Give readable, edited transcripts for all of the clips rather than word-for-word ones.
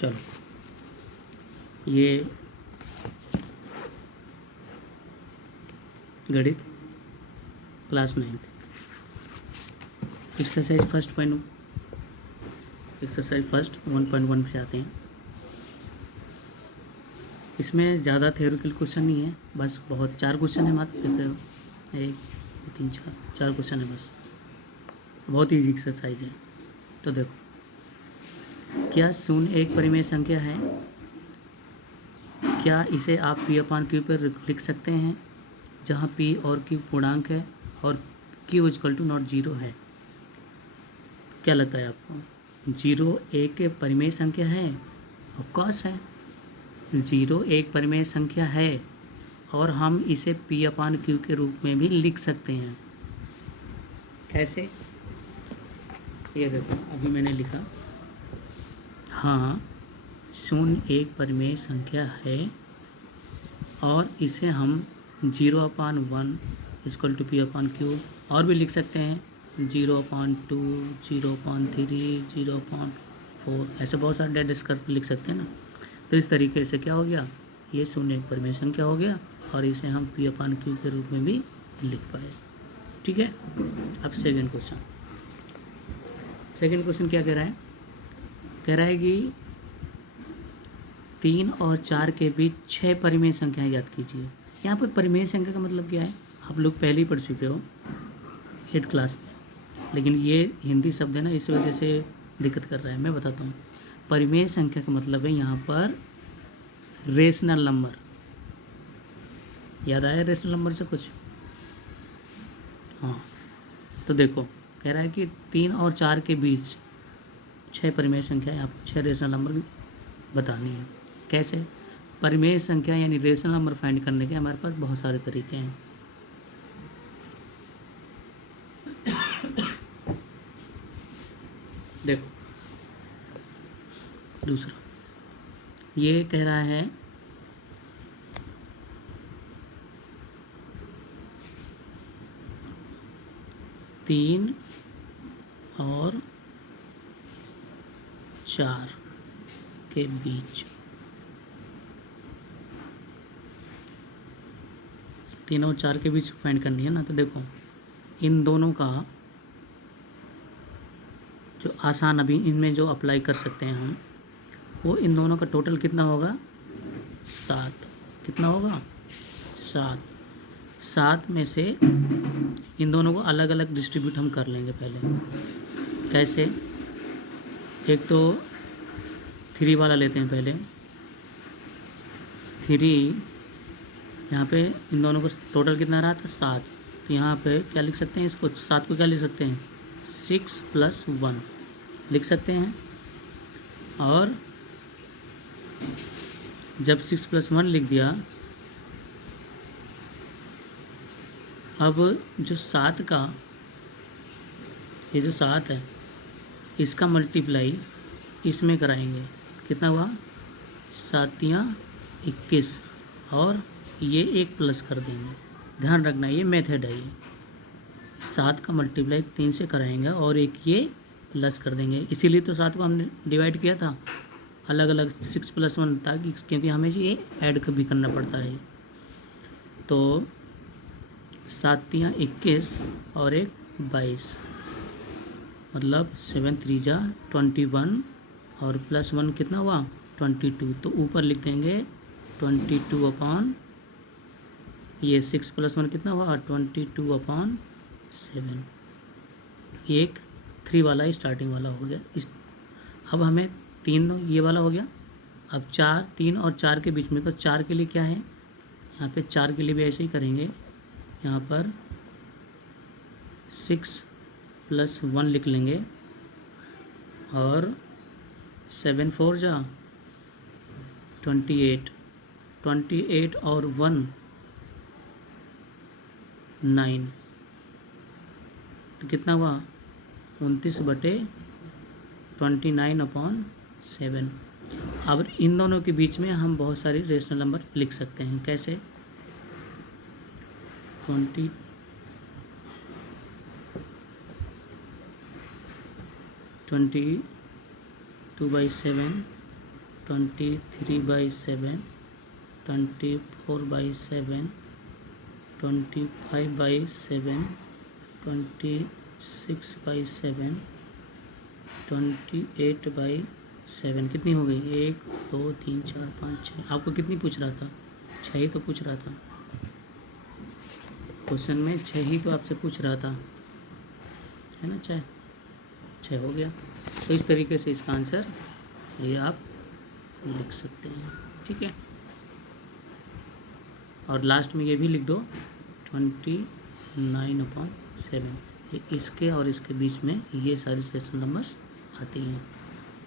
चलो ये गणित class 9 exercise first point exercise first 1.1 पे जाते हैं। इसमें ज़्यादा थ्योरिकल क्वेश्चन नहीं है, बस बहुत 4 क्वेश्चन है मात्र, देख रहे हो 1 2 3 4 क्वेश्चन है बस, बहुत ईजी एक्सरसाइज है। तो देखो, क्या शून्य एक परिमेय संख्या है? क्या इसे आप p/q पर लिख सकते हैं जहाँ p और q पूर्णांक है और q = नॉट जीरो है? क्या लगता है आपको? 0 एक परिमेय संख्या है? ऑफ कोर्स है। 0 एक परिमेय संख्या है और हम इसे p/q के रूप में भी लिख सकते हैं। कैसे? ये देखो, अभी मैंने लिखा, हाँ शून्य एक परिमेय संख्या है और इसे हम 0/1 = p/q और भी लिख सकते हैं, 0/2 0/3 0/4 ऐसे बहुत सारे डेट कर लिख सकते हैं ना। तो इस तरीके से क्या हो गया, ये शून्य एक परिमेय संख्या हो गया और इसे हम p/q के रूप में भी लिख पाए। ठीक है। अब सेकंड क्वेश्चन क्या कह रहा है? कह रहा है कि 3 और 4 के बीच 6 परिमेय संख्याएं याद कीजिए। यहाँ पर परिमेय संख्या का मतलब क्या है, आप लोग पहले ही पढ़ चुके हो 8th क्लास में, लेकिन ये हिंदी शब्द है ना, इस वजह से दिक्कत कर रहा है। मैं बताता हूँ, परिमेय संख्या का मतलब है यहाँ पर रेशनल नंबर। याद आया रेशनल नंबर से कुछ? हाँ, तो देखो कह रहा है कि 3 और 4 के बीच 6 परिमेय संख्या है, आपको 6 रेशनल नंबर बतानी है। कैसे? परिमेय संख्या यानी रेशनल नंबर फाइंड करने के हमारे पास बहुत सारे तरीके हैं। देखो, दूसरा ये कह रहा है 3 और 4 के बीच 3 और 4 के बीच फाइंड करनी है ना। तो देखो, इन दोनों का जो आसान, अभी इनमें जो अप्लाई कर सकते हैं हम, वो इन दोनों का टोटल कितना होगा? 7। कितना होगा? 7। 7 में से इन दोनों को अलग अलग डिस्ट्रीब्यूट हम कर लेंगे पहले। कैसे? एक तो 3 वाला लेते हैं पहले। 3 यहाँ पे इन दोनों को टोटल कितना रहा था? 7। तो यहाँ पे क्या लिख सकते हैं इसको? 7 को क्या लिख सकते हैं? 6 + 1 लिख सकते हैं। और जब 6 + 1 लिख दिया, अब जो 7 का, ये जो 7 है, इसका मल्टीप्लाई इसमें कराएंगे। कितना हुआ? 7 × 21 और ये 1 प्लस कर देंगे। ध्यान रखना, ये मेथड है। ये 7 का मल्टीप्लाई 3 से कराएंगे और एक ये प्लस कर देंगे। इसीलिए तो 7 को हमने डिवाइड किया था अलग अलग 6 + 1, ताकि क्योंकि हमें ये ऐड भी करना पड़ता है। तो 7 × 21 और एक 22, मतलब 7 × 3 = 21 और +1 कितना हुआ? 22। तो ऊपर लिख देंगे 22/, ये 6 + 1 कितना हुआ? 22/7। एक 3 वाला स्टार्टिंग वाला हो गया। अब हमें 3 ये वाला हो गया। अब 3 और 4 के बीच में, तो 4 के लिए क्या है? यहाँ पे 4 के लिए भी ऐसे ही करेंगे। यहाँ पर 6 + 1 लिख लेंगे और 7 × 4 = 28। 28 और 1 9, तो कितना हुआ? 29/29/7। अब इन दोनों के बीच में हम बहुत सारी रेशनल नंबर लिख सकते हैं। कैसे? 22/7 23/7, 24/7, 25/7, 26/7, 28/7। कितनी हो गई? 1 2 3 4 5 6। आपको कितनी पूछ रहा था? 6 ही तो पूछ रहा था क्वेश्चन में, 6 ही तो आपसे पूछ रहा था, है ना? 6 हो गया। तो इस तरीके से इसका आंसर ये आप लिख सकते हैं, ठीक है। और लास्ट में ये भी लिख दो 29/7। ये इसके और इसके बीच में ये सारी रेशनल नंबर्स आती हैं,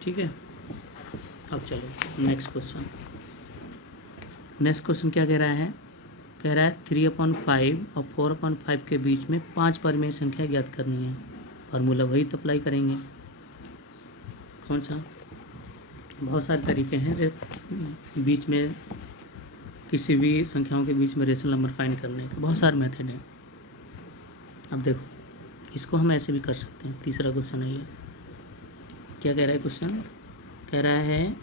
ठीक है। अब चलो नेक्स्ट क्वेश्चन। नेक्स्ट क्वेश्चन क्या कह रहा है? कह रहा है 3/5 और 4/5 के बीच में 5 परिमेय संख्या ज्ञात करनी है। फार्मूला वही तो अप्लाई करेंगे। कौन सा? बहुत सारे तरीके हैं बीच में किसी भी संख्याओं के बीच में रेशनल नंबर फाइंड करने का, बहुत सारे मेथड हैं। अब देखो, इसको हम ऐसे भी कर सकते हैं। तीसरा क्वेश्चन है ये। क्या कह रहा है क्वेश्चन? कह रहा है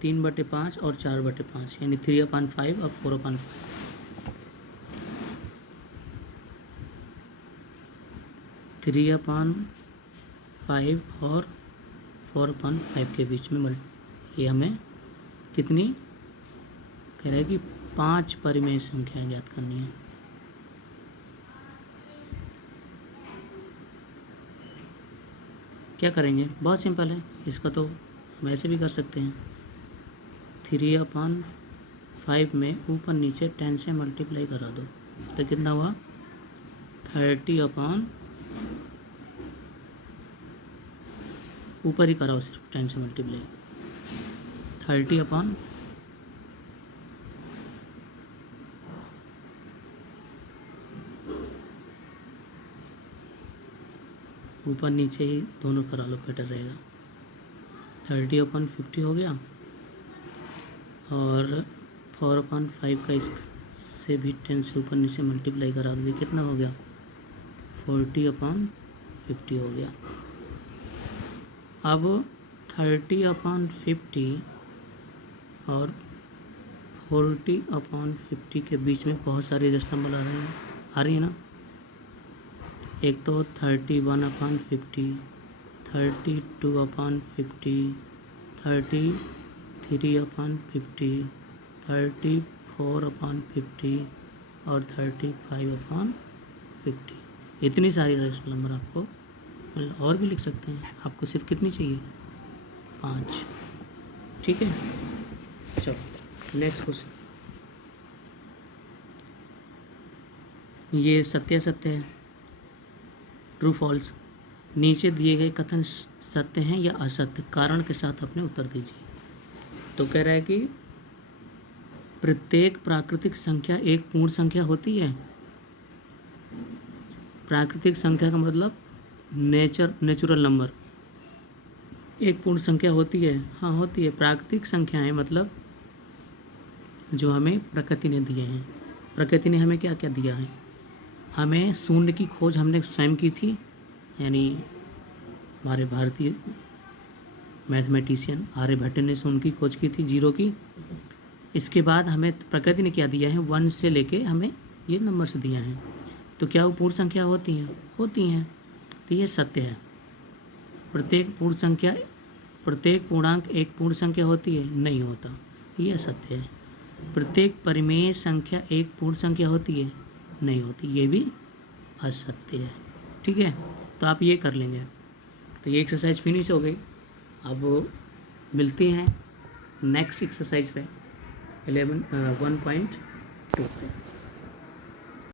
3/5 और 4/5, यानी 3/5 और 4/5। 3/5 और 4/5 के बीच में ये हमें कितनी कह रहा है कि 5 परिमेय संख्या ज्ञात करनी है। क्या करेंगे? बहुत सिंपल है। इसका तो हम ऐसे भी कर सकते हैं। 3/5 में ऊपर नीचे 10 से मल्टीप्लाई करा दो तो कितना हुआ? 30 ऊपर ही कराओ, सिर्फ 10 से मल्टीप्लाई। 30 ऊपर नीचे ही दोनों करा लो, बेटर रहेगा। 30/50 हो गया, और 4/5 का इससे भी 10 से ऊपर नीचे मल्टीप्लाई करा दो, कितना हो गया? 40/50 हो गया। अब 30/50 और 40/50 के बीच में बहुत सारे रेशनल नंबर आ रही है ना। एक तो 31/50, 32/50, 33/50, 34/50 और 35/50। इतनी सारी रेशनल नंबर आपको, और भी लिख सकते हैं। आपको सिर्फ कितनी चाहिए? 5, ठीक है। चलो नेक्स्ट क्वेश्चन। ये सत्यासत्य है, ट्रू फॉल्स। नीचे दिए गए कथन सत्य हैं या असत्य, कारण के साथ अपने उत्तर दीजिए। तो कह रहा है कि प्रत्येक प्राकृतिक संख्या एक पूर्ण संख्या होती है। प्राकृतिक संख्या का मतलब नेचुरल नंबर एक पूर्ण संख्या होती है। हाँ होती है। प्राकृतिक संख्याएं मतलब जो हमें प्रकृति ने दिए हैं। प्रकृति ने हमें क्या क्या दिया है? हमें शून्य की खोज हमने स्वयं की थी, यानी हमारे भारतीय मैथमेटिशियन आर्यभट्ट ने शून्य की खोज की थी, जीरो की। इसके बाद हमें प्रकृति ने क्या दिया है? 1 से लेके हमें ये नंबर्स दिए हैं। तो क्या वो पूर्ण संख्या होती हैं? होती हैं। तो ये सत्य है। प्रत्येक पूर्णांक एक पूर्ण संख्या होती है? नहीं होता, ये असत्य है। प्रत्येक परिमेय संख्या एक पूर्ण संख्या होती है? नहीं होती, ये भी असत्य है, ठीक है। तो आप ये कर लेंगे। तो ये एक्सरसाइज फिनिश हो गई। अब मिलते हैं नेक्स्ट एक्सरसाइज पे 1.2 पे।